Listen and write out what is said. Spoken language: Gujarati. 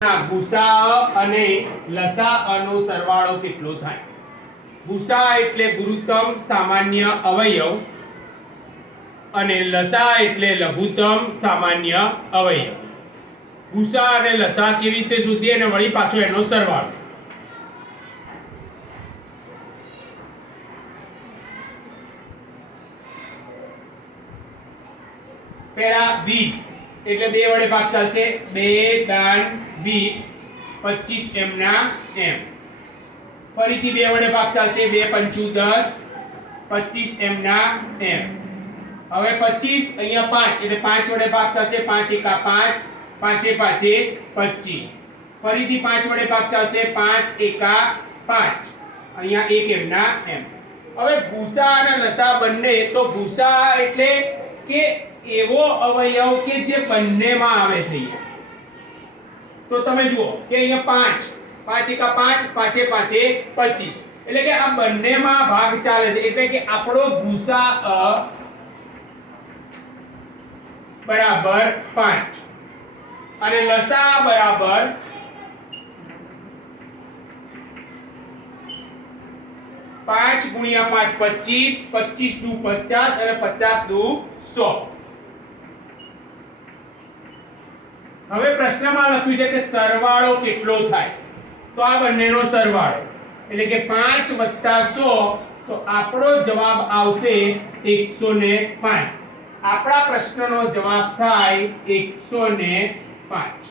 ગુસા અને લસાઅનો સરવાળો કેટલો થાય? ગુસા એટલે ગુરુત્તમ સામાન્ય અવયવ અને લસા એટલે લઘુત્તમ સામાન્ય અવયવ. ગુસા અને લસા કેવી રીતે શોધીએ અને વળી પાછો એનો સરવાળો. પહેલા 20 એટલે 2 વડે ભાગ ચાલશે. 2 દાન 20 25 એમ ના એમ. ફરીથી 2 વડે ભાગ ચાલશે. 2 પંચું 10 25 એમ ના એમ. હવે 25 અહીંયા 5 એટલે 5 વડે ભાગ ચાલશે. 5 એકા 5 5 પાંચે 25. ફરીથી 5 વડે ભાગ ચાલશે. 5 એકા 5 અહીંયા 1 એમ ના એમ. હવે ગુસા અને લસા બંને, તો ગુસા એટલે કે એવો અવયવ કે જે બંનેમાં આવે છે. તો તમે જુઓ કે અહીંયા 5 એકા 5 5 પાંચે 25 એટલે કે આ બંનેમાં ભાગ ચાલે છે. એટલે કે આપણો ગુસા બરાબર 5 અને લસા બરાબર 5 ગુણ્યા 5 25 25 દુ 50 અને 50 દુ 100. હવે પ્રશ્નમાં લખ્યું છે કે સરવાળો કેટલો થાય? તો આ બંનેનો સરવાળો એટલે કે 5 100, તો આપણો જવાબ આવશે 105. આપણા પ્રશ્નનો જવાબ થાય 105.